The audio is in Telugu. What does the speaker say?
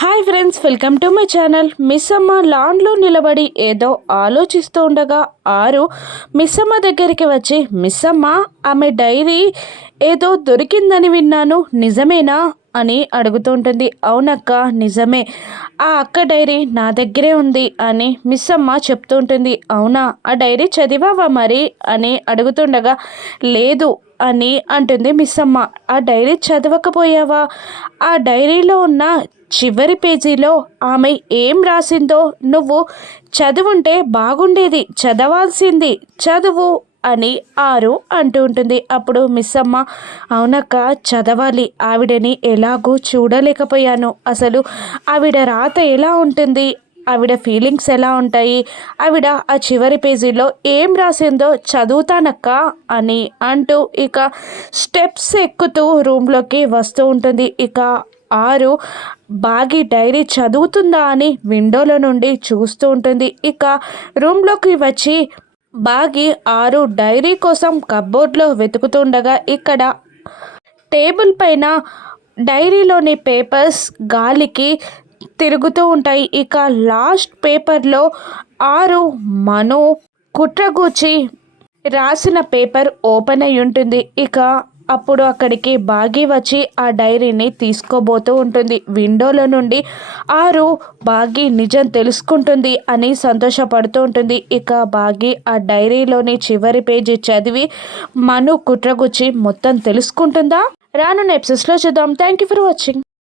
Hi friends welcome to my channel. Missamma లాన్లో నిలబడి ఏదో ఆలోచిస్తూ ఉండగా ఆరు మిస్ అమ్మ దగ్గరికి వచ్చి మిస్సమ్మ ఆమె డైరీ ఏదో దొరికిందని విన్నాను. నిజమేనా? అని అడుగుతుంటుంది అవునక్క నిజమే. ఆ అక్క డైరీ నా దగ్గరే ఉంది అని మిస్ అమ్మ చెప్తూ ఉంటుంది. అవునా? ఆ డైరీ చదివావా మరి? అని అడుగుతుండగా లేదు అని అంటుంది మిస్ అమ్మ. ఆ డైరీ చదవకపోయావా? ఆ డైరీలో ఉన్న చివరి పేజీలో ఆమె ఏం రాసిందో నువ్వు చదువుంటే బాగుండేది. చదవాల్సింది చదువు. అని ఆరు అంటూ ఉంటుంది. అప్పుడు మిస్ అమ్మ అవునక్క చదవాలి. ఆవిడని ఎలాగూ చూడలేకపోయాను. అసలు ఆవిడ రాత ఎలా ఉంటుంది? ఆవిడ ఫీలింగ్స్ ఎలా ఉంటాయి? ఆవిడ ఆ చివరి పేజీలో ఏం రాసిందో చదువుతానక్క అని అంటూ ఇక స్టెప్స్ ఎక్కుతూ రూమ్లోకి వస్తూ ఉంటుంది. ఇక ఆరు బాగి డైరీ చదువుతుందా అని విండోలో నుండి చూస్తూ ఉంటుంది. ఇక రూమ్లోకి వచ్చి బాగి ఆరు డైరీ కోసం కబోర్డ్లో వెతుకుతుండగా ఇక్కడ టేబుల్ పైన డైరీలోని పేపర్స్ గాలికి తిరుగుతూ ఉంటాయి. ఇక లాస్ట్ పేపర్లో ఆరు మను కుట్రగూచి రాసిన పేపర్ ఓపెన్ అయి ఉంటుంది ఇక అప్పుడు అక్కడికి బాగి వచ్చి ఆ డైరీని తీసుకోబోతూ ఉంటుంది. విండోలో నుండి ఆరు బాగి నిజం తెలుసుకుంటుంది అని సంతోషపడుతూ ఉంటుంది. ఇక బాగి ఆ డైరీలోని చివరి పేజీ చదివి మను కుట్రగుచ్చి మొత్తం తెలుసుకుంటుందా? రాను ఎపిసోడ్స్లో చూద్దాం. Thank you for watching